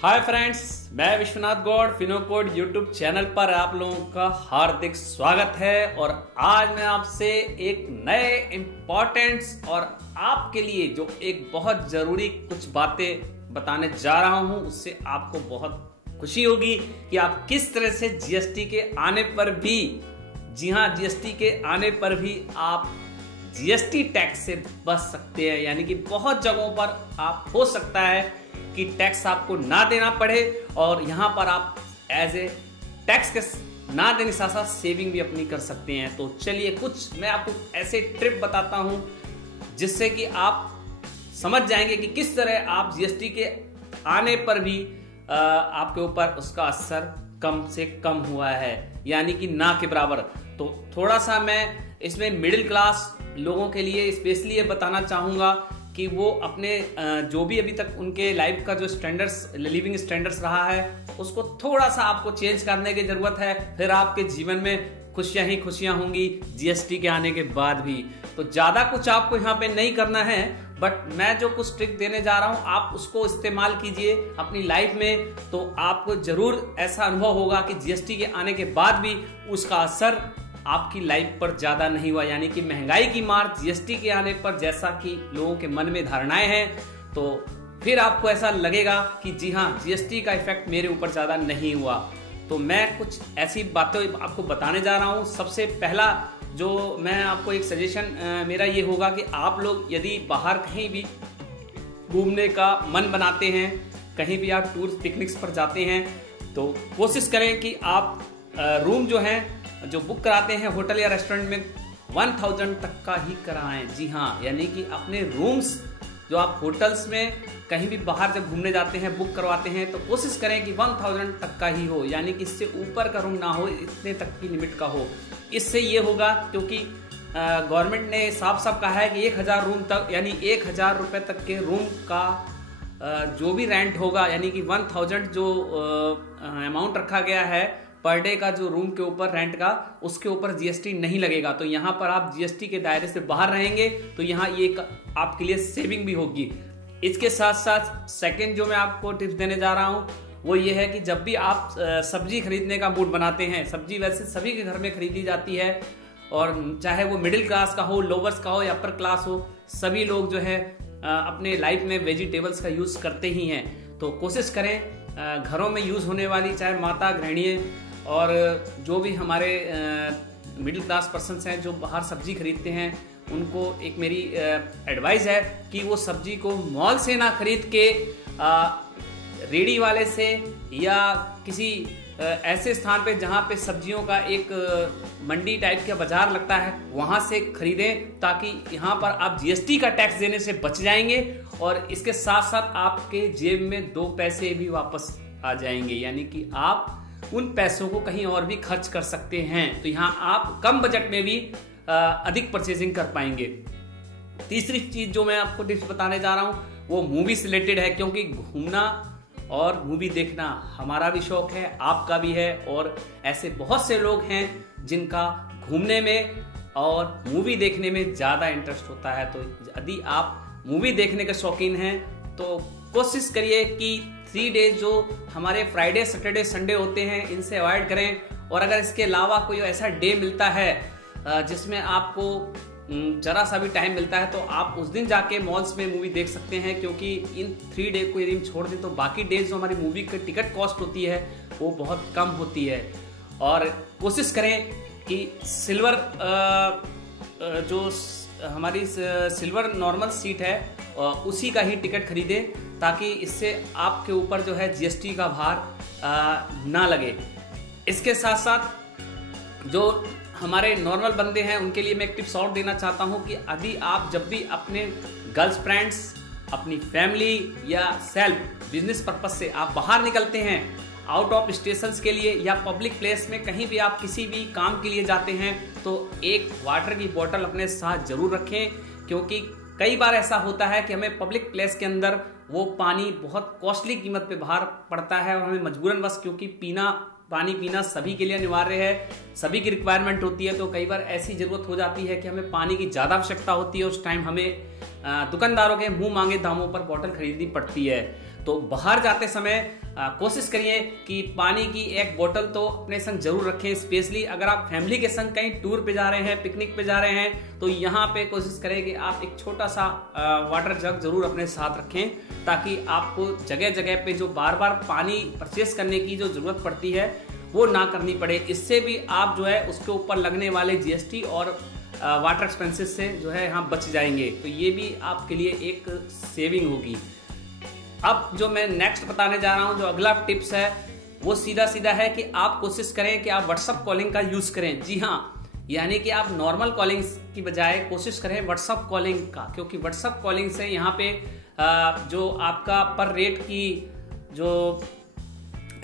Hi friends, मैं Vishwanath Gaur फिनोकोड YouTube channel पर आप लोगों का हार्दिक स्वागत है। और आज मैं आपसे एक नए इम्पोर्टेंट और आपके लिए जो एक बहुत जरूरी कुछ बातें बताने जा रहा हूं, उससे आपको बहुत खुशी होगी कि आप किस तरह से जीएसटी के आने पर भी, जी हाँ, जीएसटी के आने पर भी आप जीएसटी टैक्स से बच सकते हैं। यानी कि बहुत जगहों पर आप हो सकता है कि टैक्स आपको ना देना पड़े और यहां पर आप एज ए टैक्स के ना देने साथ साथ सेविंग भी अपनी कर सकते हैं। तो चलिए कुछ मैं आपको ऐसे ट्रिप बताता हूं जिससे कि आप समझ जाएंगे कि किस तरह आप जीएसटी के आने पर भी आपके ऊपर उसका असर कम से कम हुआ है, यानी कि ना के बराबर। तो थोड़ा सा मैं इसमें मिडिल क्लास लोगों के लिए स्पेशली ये बताना चाहूंगा कि वो अपने जो भी अभी तक उनके लाइफ का जो स्टैंडर्ड्स, लिविंग स्टैंडर्ड्स रहा है, उसको थोड़ा सा आपको चेंज करने की जरूरत है। फिर आपके जीवन में खुशियां ही खुशियां होंगी जीएसटी के आने के बाद भी। तो ज्यादा कुछ आपको यहाँ पे नहीं करना है, बट मैं जो कुछ ट्रिक देने जा रहा हूँ आप उसको इस्तेमाल कीजिए अपनी लाइफ में, तो आपको जरूर ऐसा अनुभव होगा कि जीएसटी के आने के बाद भी उसका असर आपकी लाइफ पर ज्यादा नहीं हुआ। यानी कि महंगाई की मार जीएसटी के आने पर जैसा कि लोगों के मन में धारणाएं हैं, तो फिर आपको ऐसा लगेगा कि जी हाँ, जीएसटी का इफेक्ट मेरे ऊपर ज्यादा नहीं हुआ। तो मैं कुछ ऐसी बातें आपको बताने जा रहा हूं। सबसे पहला जो मैं आपको एक सजेशन मेरा ये होगा कि आप लोग यदि बाहर कहीं भी घूमने का मन बनाते हैं, कहीं भी आप टूर पिकनिक्स पर जाते हैं, तो कोशिश करें कि आप रूम जो बुक कराते हैं होटल या रेस्टोरेंट में 1000 तक का ही कराएं। जी हाँ, यानी कि अपने रूम्स जो आप होटल्स में कहीं भी बाहर जब घूमने जाते हैं बुक करवाते हैं, तो कोशिश करें कि 1000 तक का ही हो, यानी कि इससे ऊपर का रूम ना हो, इतने तक की लिमिट का हो। इससे ये होगा क्योंकि गवर्नमेंट ने साफ साफ कहा है कि 1000 रूम तक, यानी 1000 रुपये तक के रूम का जो भी रेंट होगा, यानी कि 1000 जो अमाउंट रखा गया है पर डे का, जो रूम के ऊपर रेंट का, उसके ऊपर जीएसटी नहीं लगेगा। तो यहाँ पर आप जीएसटी के दायरे से बाहर रहेंगे, तो यहाँ ये आपके लिए सेविंग भी होगी। इसके साथ साथ सेकंड जो मैं आपको टिप्स देने जा रहा हूँ वो ये है कि जब भी आप सब्जी खरीदने का मूड बनाते हैं, सब्जी वैसे सभी के घर में खरीदी जाती है, और चाहे वो मिडिल क्लास का हो, लोअर्स का हो या अपर क्लास हो, सभी लोग जो है अपने लाइफ में वेजिटेबल्स का यूज करते ही हैं। तो कोशिश करें घरों में यूज होने वाली, चाहे माता गृहिणी और जो भी हमारे मिडिल क्लास पर्सन्स हैं जो बाहर सब्जी खरीदते हैं, उनको एक मेरी एडवाइस है कि वो सब्जी को मॉल से ना खरीद के रेडी वाले से या किसी ऐसे स्थान पे जहाँ पे सब्जियों का एक मंडी टाइप का बाजार लगता है, वहाँ से खरीदें, ताकि यहाँ पर आप जीएसटी का टैक्स देने से बच जाएंगे और इसके साथ साथ आपके जेब में 2 पैसे भी वापस आ जाएंगे, यानी कि आप उन पैसों को कहीं और भी खर्च कर सकते हैं। तो यहाँ आप कम बजट में भी अधिक परचेजिंग कर पाएंगे। तीसरी चीज जो मैं आपको टिप्स बताने जा रहा हूँ वो मूवी से रिलेटेड है, क्योंकि घूमना और मूवी देखना हमारा भी शौक है, आपका भी है, और ऐसे बहुत से लोग हैं जिनका घूमने में और मूवी देखने में ज्यादा इंटरेस्ट होता है। तो यदि आप मूवी देखने के शौकीन हैं तो कोशिश करिए कि 3 डेज जो हमारे फ्राइडे, सैटरडे, संडे होते हैं, इनसे अवॉइड करें। और अगर इसके अलावा कोई ऐसा डे मिलता है जिसमें आपको जरा सा भी टाइम मिलता है, तो आप उस दिन जाके मॉल्स में मूवी देख सकते हैं, क्योंकि इन 3 डे को यदि हम छोड़ दें तो बाकी डेज जो हमारी मूवी की टिकट कॉस्ट होती है वो बहुत कम होती है। और कोशिश करें कि सिल्वर जो हमारी सिल्वर नॉर्मल सीट है उसी का ही टिकट खरीदें, ताकि इससे आपके ऊपर जो है जीएसटी का भार ना लगे। इसके साथ साथ जो हमारे नॉर्मल बंदे हैं उनके लिए मैं एक टिप्स और देना चाहता हूं कि यदि आप जब भी अपने गर्ल्स फ्रेंड्स, अपनी फैमिली या सेल्फ बिजनेस पर्पज से आप बाहर निकलते हैं, आउट ऑफ स्टेशंस के लिए या पब्लिक प्लेस में कहीं भी आप किसी भी काम के लिए जाते हैं, तो एक वाटर की बोतल अपने साथ जरूर रखें, क्योंकि कई बार ऐसा होता है कि हमें पब्लिक प्लेस के अंदर वो पानी बहुत कॉस्टली कीमत पे बाहर पड़ता है और हमें मजबूरन बस, क्योंकि पानी पीना सभी के लिए अनिवार्य है, सभी की रिक्वायरमेंट होती है, तो कई बार ऐसी जरूरत हो जाती है कि हमें पानी की ज्यादा आवश्यकता होती है, उस टाइम हमें दुकानदारों के मुंह मांगे दामों पर बॉटल खरीदनी पड़ती है। तो बाहर जाते समय कोशिश करिए कि पानी की एक बोतल तो अपने संग जरूर रखें। स्पेशली अगर आप फैमिली के संग कहीं टूर पे जा रहे हैं, पिकनिक पे जा रहे हैं, तो यहाँ पे कोशिश करें कि आप एक छोटा सा वाटर जग जरूर अपने साथ रखें, ताकि आपको जगह जगह पे जो बार बार पानी परचेस करने की जो जरूरत पड़ती है वो ना करनी पड़े। इससे भी आप जो है उसके ऊपर लगने वाले GST और वाटर एक्सपेंसेस से जो है यहाँ बच जाएंगे। तो ये भी आपके लिए एक सेविंग होगी। अब जो मैं नेक्स्ट बताने जा रहा हूं, जो अगला टिप्स है, वो सीधा सीधा है कि आप कोशिश करें कि आप व्हाट्सएप कॉलिंग का यूज करें। जी हाँ, यानी कि आप नॉर्मल कॉलिंग की बजाय कोशिश करें व्हाट्सएप कॉलिंग का, क्योंकि व्हाट्सएप कॉलिंग से यहाँ पे जो आपका पर रेट की जो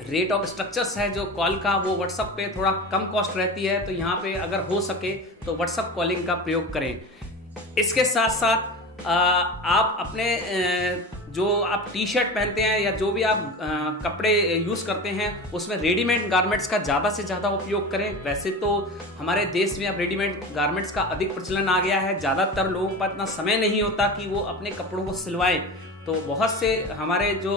रेट ऑफ स्ट्रक्चर्स है जो कॉल का, वो व्हाट्सएप पे थोड़ा कम कॉस्ट रहती है। तो यहाँ पे अगर हो सके तो व्हाट्सएप कॉलिंग का प्रयोग करें। इसके साथ साथ आप अपने जो आप टी शर्ट पहनते हैं या जो भी आप कपड़े यूज करते हैं, उसमें रेडीमेड गारमेंट्स का ज्यादा से ज्यादा उपयोग करें। वैसे तो हमारे देश में अब रेडीमेड गारमेंट्स का अधिक प्रचलन आ गया है। ज्यादातर लोगों पर इतना समय नहीं होता कि वो अपने कपड़ों को सिलवाएं। तो बहुत से हमारे जो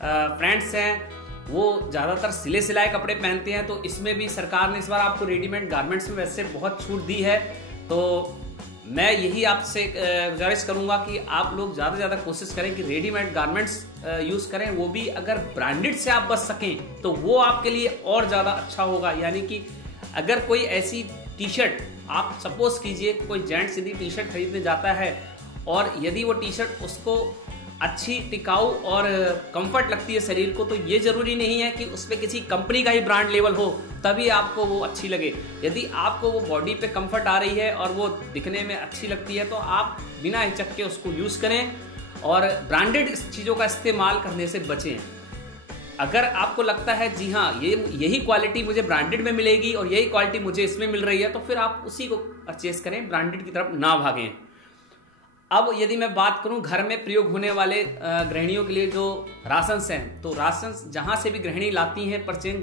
फ्रेंड्स हैं वो ज्यादातर सिले सिलाए कपड़े पहनते हैं। तो इसमें भी सरकार ने इस बार आपको रेडीमेड गारमेंट्स में वैसे बहुत छूट दी है। तो मैं यही आपसे गुजारिश करूंगा कि आप लोग ज्यादा से ज्यादा कोशिश करें कि रेडीमेड गारमेंट्स यूज करें। वो भी अगर ब्रांडेड से आप बच सकें तो वो आपके लिए और ज्यादा अच्छा होगा। यानी कि अगर कोई ऐसी टी शर्ट, आप सपोज कीजिए कोई जेंट्स यदि टी शर्ट खरीदने जाता है और यदि वो टी शर्ट उसको अच्छी, टिकाऊ और कंफर्ट लगती है शरीर को, तो ये जरूरी नहीं है कि उसमें किसी कंपनी का ही ब्रांड लेवल हो तभी आपको वो अच्छी लगे। यदि आपको वो बॉडी पे कंफर्ट आ रही है और वो दिखने में अच्छी लगती है तो आप बिना हिचक के उसको यूज करें और ब्रांडेड चीजों का इस्तेमाल करने से बचें। अगर आपको लगता है जी हाँ यही क्वालिटी मुझे ब्रांडेड में मिलेगी और यही क्वालिटी मुझे इसमें मिल रही है, तो फिर आप उसी को परचेस करें, ब्रांडेड की तरफ ना भागें। अब यदि मैं बात करूं घर में प्रयोग होने वाले गृहिणियों के लिए जो राशंस हैं, तो राशंस जहां से भी गृहिणी लाती हैं परचेज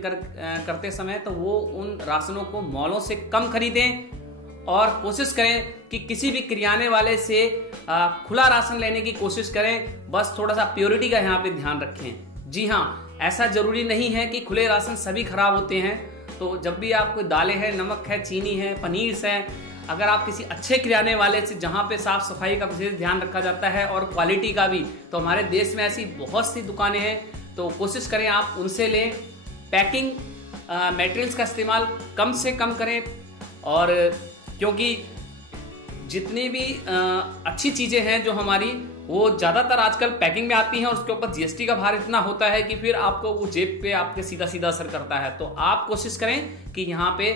करते समय, तो वो उन राशनों को मॉलों से कम खरीदें और कोशिश करें कि किसी भी किराने वाले से खुला राशन लेने की कोशिश करें। बस थोड़ा सा प्योरिटी का यहाँ पे ध्यान रखें। जी हाँ, ऐसा जरूरी नहीं है कि खुले राशन सभी खराब होते हैं। तो जब भी आप कोई दालें हैं, नमक है, चीनी है, पनीर है, अगर आप किसी अच्छे किराने वाले से जहां पे साफ सफाई का विशेष ध्यान रखा जाता है और क्वालिटी का भी, तो हमारे देश में ऐसी बहुत सी दुकानें हैं, तो कोशिश करें आप उनसे लें। पैकिंग मटेरियल्स का इस्तेमाल कम से कम करें, और क्योंकि जितनी भी अच्छी चीजें हैं जो हमारी, वो ज्यादातर आजकल पैकिंग में आती हैं और उसके ऊपर GST का भार इतना होता है कि फिर आपको वो जेब पे आपके सीधा सीधा असर करता है। तो आप कोशिश करें कि यहाँ पे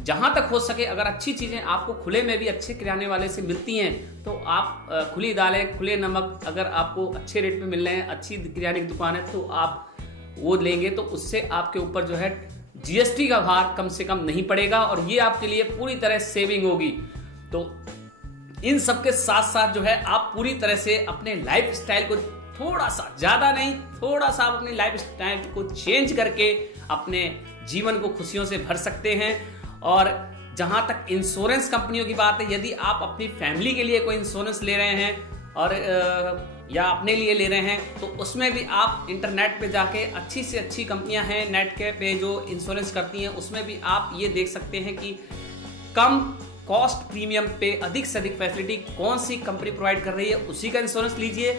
जहां तक हो सके, अगर अच्छी चीजें आपको खुले में भी अच्छे किराने वाले से मिलती हैं तो आप खुली दालें, खुले नमक अगर आपको अच्छे रेट पे मिल रहे हैं, अच्छी किराने की दुकान है, तो आप वो लेंगे, तो उससे आपके ऊपर जो है GST का भार कम से कम नहीं पड़ेगा और ये आपके लिए पूरी तरह सेविंग होगी। तो इन सब के साथ साथ जो है आप पूरी तरह से अपने लाइफ स्टाइल को थोड़ा सा, ज्यादा नहीं, थोड़ा सा आप अपने लाइफ स्टाइल को चेंज करके अपने जीवन को खुशियों से भर सकते हैं। और जहां तक इंश्योरेंस कंपनियों की बात है, यदि आप अपनी फैमिली के लिए कोई इंश्योरेंस ले रहे हैं और या अपने लिए ले रहे हैं, तो उसमें भी आप इंटरनेट पे जाके अच्छी से अच्छी कंपनियां हैं नेट के पे जो इंश्योरेंस करती हैं, उसमें भी आप ये देख सकते हैं कि कम कॉस्ट प्रीमियम पे अधिक से अधिक फैसिलिटी कौन सी कंपनी प्रोवाइड कर रही है, उसी का इंश्योरेंस लीजिए।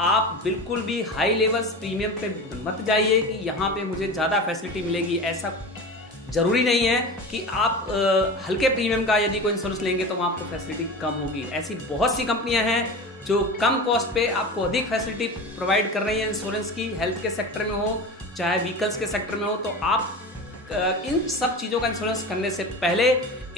आप बिल्कुल भी हाई लेवल्स प्रीमियम पे मत जाइए कि यहाँ पे मुझे ज्यादा फैसिलिटी मिलेगी। ऐसा जरूरी नहीं है कि आप हल्के प्रीमियम का यदि कोई इंश्योरेंस लेंगे तो वहां आपको फैसिलिटी कम होगी। ऐसी बहुत सी कंपनियां हैं जो कम कॉस्ट पे आपको अधिक फैसिलिटी प्रोवाइड कर रही है इंश्योरेंस की, हेल्थ के सेक्टर में हो चाहे व्हीकल्स के सेक्टर में हो। तो आप इन सब चीजों का इंश्योरेंस करने से पहले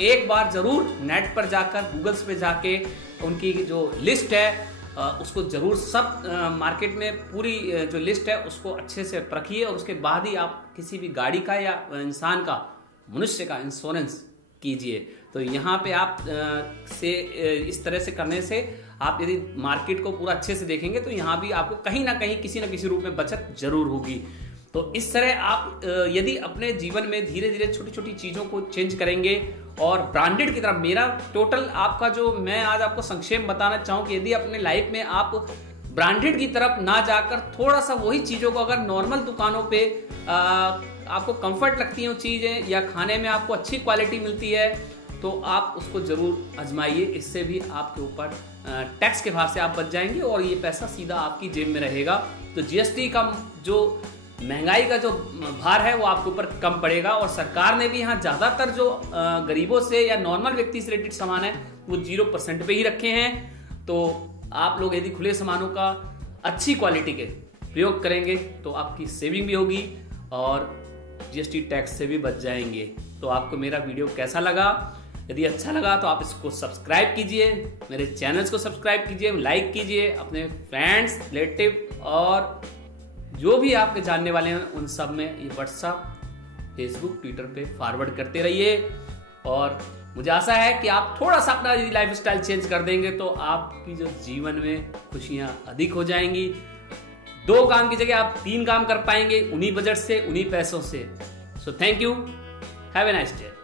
एक बार जरूर नेट पर जाकर, गूगल्स पे जाके उनकी जो लिस्ट है उसको जरूर, सब मार्केट में पूरी जो लिस्ट है उसको अच्छे से परखिए और उसके बाद ही आप किसी भी गाड़ी का या इंसान का, मनुष्य का इंश्योरेंस कीजिए। तो यहाँ पे आप से इस तरह से करने से आप यदि मार्केट को पूरा अच्छे से देखेंगे तो यहाँ भी आपको कहीं ना कहीं किसी न किसी रूप में बचत जरूर होगी। तो इस तरह आप यदि अपने जीवन में धीरे धीरे छोटी छोटी चीजों को चेंज करेंगे और ब्रांडेड की तरफ, मेरा टोटल आपका जो मैं आज आपको संक्षेप बताना चाहूं कि यदि अपने लाइफ में आप ब्रांडेड की तरफ ना जाकर थोड़ा सा वही चीजों को, अगर नॉर्मल दुकानों पे आपको कंफर्ट लगती है वो चीजें या खाने में आपको अच्छी क्वालिटी मिलती है, तो आप उसको जरूर आजमाइए। इससे भी आपके ऊपर टैक्स के भार से आप बच जाएंगे और ये पैसा सीधा आपकी जेब में रहेगा। तो जीएसटी का जो महंगाई का जो भार है वो आपके ऊपर कम पड़ेगा और सरकार ने भी यहाँ ज्यादातर जो गरीबों से या नॉर्मल व्यक्ति से रिलेटेड सामान है वो 0% पे ही रखे हैं। तो आप लोग यदि खुले सामानों का अच्छी क्वालिटी के प्रयोग करेंगे तो आपकी सेविंग भी होगी और जीएसटी टैक्स से भी बच जाएंगे। तो आपको मेरा वीडियो कैसा लगा? यदि अच्छा लगा तो आप इसको सब्सक्राइब कीजिए, मेरे चैनल्स को सब्सक्राइब कीजिए, लाइक कीजिए, अपने फ्रेंड्स, रिलेटिव और जो भी आपके जानने वाले हैं उन सब में ये व्हाट्सएप, फेसबुक, ट्विटर पे फॉरवर्ड करते रहिए। और मुझे आशा है कि आप थोड़ा सा अपना यदि लाइफ स्टाइल चेंज कर देंगे तो आपकी जो जीवन में खुशियां अधिक हो जाएंगी। 2 काम की जगह आप 3 काम कर पाएंगे उन्हीं बजट से, उन्हीं पैसों से। So thank you, have a nice day.